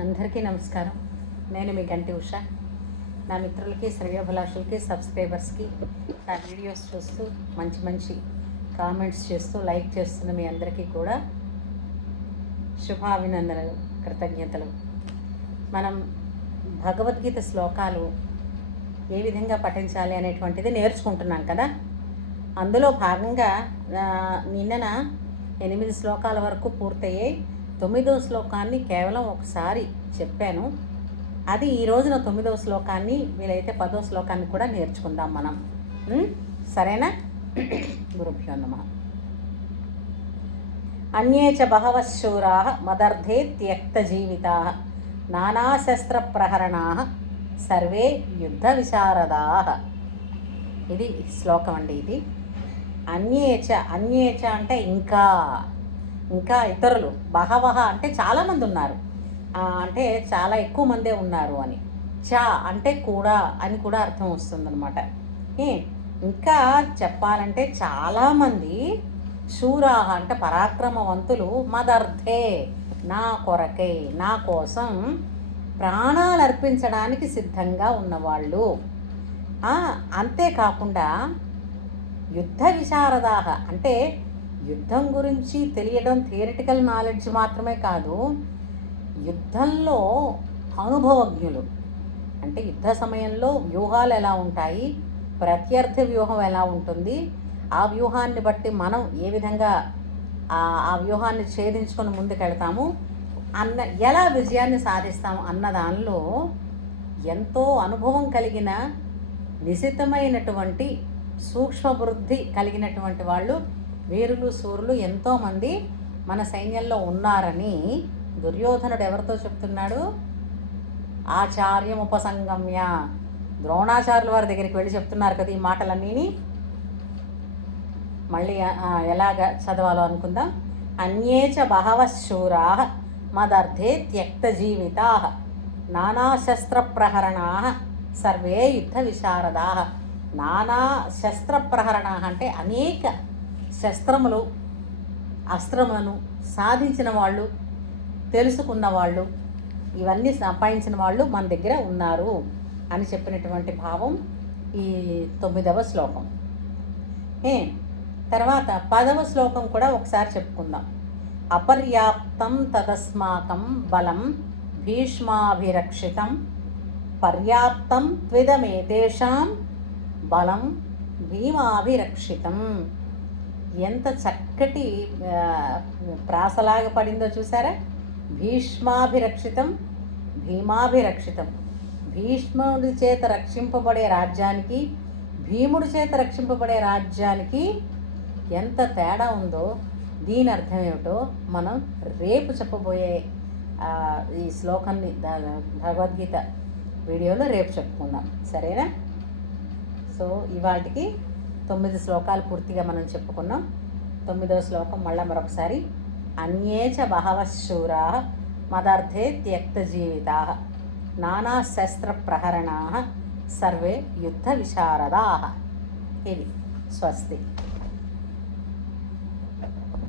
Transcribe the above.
అందరికీ నమస్కారం. నేను మీ గంటి ఉష. నా మిత్రులకి, శ్రేయోభిలాషులకి, సబ్స్క్రైబర్స్కి నా వీడియోస్ చూస్తూ మంచి మంచి కామెంట్స్ చేస్తూ లైక్ చేస్తున్న మీ అందరికీ కూడా శుభాభినందనలు, కృతజ్ఞతలు. మనం భగవద్గీత శ్లోకాలు ఏ విధంగా పఠించాలి అనేటువంటిది నేర్చుకుంటున్నాం కదా. అందులో భాగంగా నిన్న 8 శ్లోకాల వరకు పూర్తయ్యాయి. 9వ శ్లోకాన్ని కేవలం ఒకసారి చెప్పాను. అది ఈ రోజున 9వ శ్లోకాన్ని, వీలైతే 10వ శ్లోకాన్ని కూడా నేర్చుకుందాం మనం. సరేనా? గురుభ్యో నమః. అన్యే చ బహవః శూరాః మదర్థే త్యక్తజీవితాః నానాశస్త్రప్రహరణాః సర్వే యుద్ధ విశారదాః. ఇది శ్లోకం అండి. ఇది అన్యేచ అంటే ఇంకా ఇతరులు, బహవః అంటే చాలామంది ఉన్నారు, అంటే చాలా ఎక్కువ మందే ఉన్నారు అని. చ అంటే కూడా అని కూడా అర్థం వస్తుందన్నమాట. ఇంకా చెప్పాలంటే చాలామంది శూరాహ అంటే పరాక్రమవంతులు, మదర్థే నా కొరకై, నా కోసం ప్రాణాలు అర్పించడానికి సిద్ధంగా ఉన్నవాళ్ళు. అంతేకాకుండా యుద్ధ విశారదాహ అంటే యుద్ధం గురించి తెలియడం థియరిటికల్ నాలెడ్జ్ మాత్రమే కాదు, యుద్ధంలో అనుభవజ్ఞులు. అంటే యుద్ధ సమయంలో వ్యూహాలు ఎలా ఉంటాయి, ప్రత్యర్థి వ్యూహం ఎలా ఉంటుంది, ఆ వ్యూహాన్ని బట్టి మనం ఏ విధంగా ఆ వ్యూహాన్ని ఛేదించుకొని ముందుకెళ్తాము, ఎలా విజయాన్ని సాధిస్తాము అన్న దానిలో ఎంతో అనుభవం కలిగిన, నిశితమైనటువంటి సూక్ష్మ బుద్ధి కలిగినటువంటి వాళ్ళు, వీరులు సూరులు ఎంతోమంది మన సైన్యంలో ఉన్నారని దుర్యోధనుడు ఎవరితో చెప్తున్నాడు? ఆచార్యం ఉపసంగమ్య, ద్రోణాచార్యుల వారి దగ్గరికి వెళ్ళి చెప్తున్నారు కదా ఈ మాటలన్నీని. మళ్ళీ ఎలాగ చదవాలో అనుకుందాం. అన్యేచ బహవః శూరాః మదర్థే త్యక్తజీవితాః నానాశస్త్రప్రహరణాః సర్వే యుద్ధ విశారదాః. నానా శస్త్రప్రహరణాః అంటే అనేక శస్త్రములు, అస్త్రములను సాధించిన వాళ్ళు, తెలుసుకున్న వాళ్ళు, ఇవన్నీ సంపాదించిన వాళ్ళు మన దగ్గర ఉన్నారు అని చెప్పినటువంటి భావం ఈ 9వ శ్లోకం. తర్వాత 10వ శ్లోకం కూడా ఒకసారి చెప్పుకుందాం. అపర్యాప్తం తదస్మాకం బలం భీష్మాభిరక్షితం పర్యాప్తం త్విదమేతేషాం బలం భీమాభిరక్షితం. ఎంత చక్కటి ప్రాసలాగా పడిందో చూసారా? భీష్మాభిరక్షితం, భీమాభిరక్షితం. భీష్ముడి చేత రక్షింపబడే రాజ్యానికి, భీముడి చేత రక్షింపబడే రాజ్యానికి ఎంత తేడా ఉందో, దీని అర్థం ఏమిటో మనం రేపు చెప్పబోయే ఈ శ్లోకాన్ని భగవద్గీత వీడియోలో రేపు చెప్పుకుందాం. సరేనా? సో ఇవాటికి 9 శ్లోకాలు పూర్తిగా మనం చెప్పుకున్నాం. 9వ శ్లోకం మళ్ళీ మరొకసారి. అన్యేచ బహవః శూరాః మదర్థే త్యక్తజీవితాః నానాశస్త్రప్రహరణాః సర్వే యుద్ధ విశారదాః. ఇది స్వస్తి.